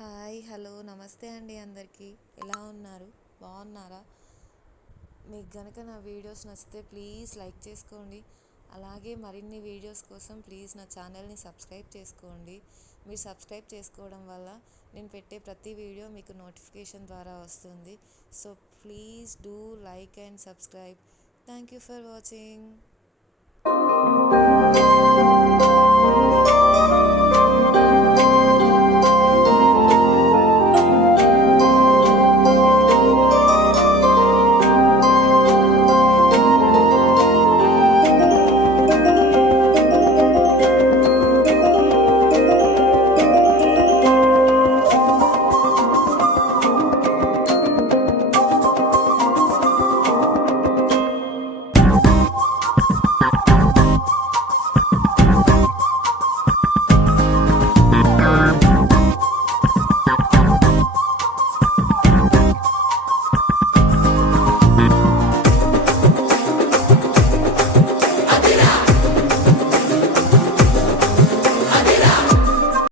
Hi hello నమస్తే అండి అందరికీ. ఎలా ఉన్నారు? బాగున్నారా? మీకు గనక నా వీడియోస్ నచ్చితే ప్లీజ్ లైక్ చేసుకోండి. అలాగే మరిన్ని వీడియోస్ కోసం ప్లీజ్ నా ఛానల్ని సబ్స్క్రైబ్ చేసుకోండి. మీరు సబ్స్క్రైబ్ చేసుకోవడం వల్ల నేను పెట్టే ప్రతి వీడియో మీకు నోటిఫికేషన్ ద్వారా వస్తుంది. So please do like and subscribe. Thank you for watching.